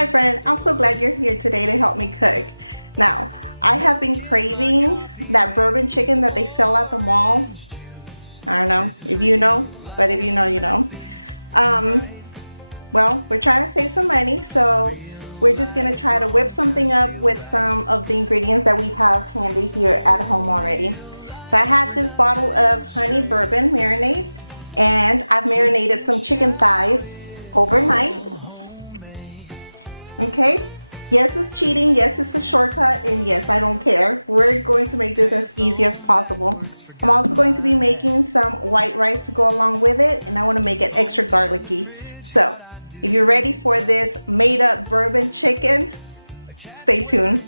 Hi friend, I'm so glad you're here today to help me cook. Now, I have been craving that bourbon chicken that they sell at the mall. I don't know if you know, but if you know, you know. Well, we're trying to save some money, so we're just gonna try to whip something up with some of the ingredients that we have handy here at home already. So I had this bottle of honey bourbon marinade, and I've marinated some chicken thighs overnight. Okay, yes, it's cheating, yes, it's a shortcut, and yes, I don't care. We're going to make this as easy as possible. I'm also going to be making some white rice to go along with it, and I want to make it extra garlicky. So if you're ready for this made up bourbon chicken, stay tuned.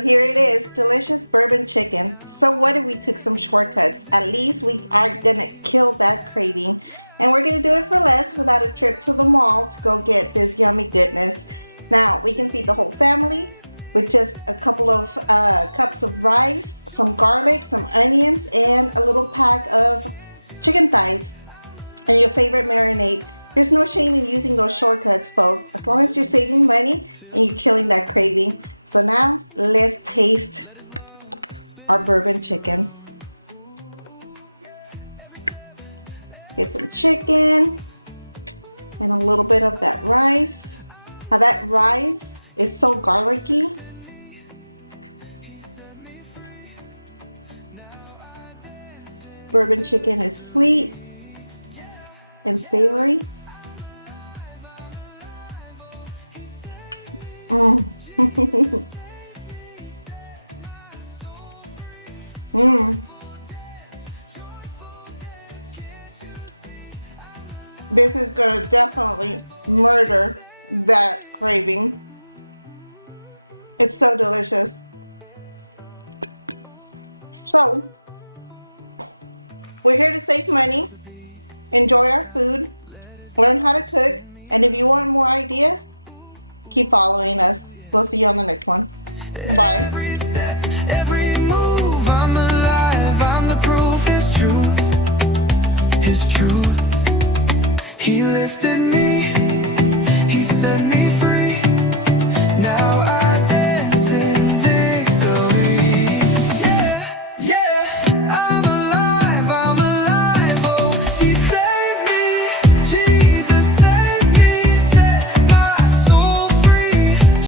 So here it is, delicious bourbon chicken. So what if we took some shortcuts? At least we are gonna kill that craving. And we're gonna do it for less without a trip to the mall to go get this yummy goodness. Now, we can feed the whole family with just a couple of cups of rice, some garlic, some onions, and a little pack of chicken thighs and your favorite marinade. There's no shame in using those shortcuts, folks, as long as you're saving money and you're killing that craving. So now, let's taste our bourbon chicken. Get some chicken and a little bit of that rice. Now that rice is so garlicky. Bourbon chicken is sweet and savory. Mmm. Mmm. This is gonna definitely murder that craving. It's so delicious. So, we're here to save money, enjoy our food, learn how to cook, and if you want more ideas, keep following us. We'll see you on the next one. Bye. Every step, every move, I'm alive, I'm the proof, His truth, His truth. He lifted me